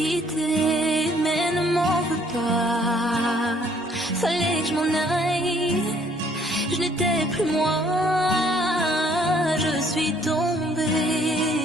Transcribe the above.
quitter, mais ne m'en veux pas. Fallait que je m'en aille, je n'étais plus moi. Je suis tombée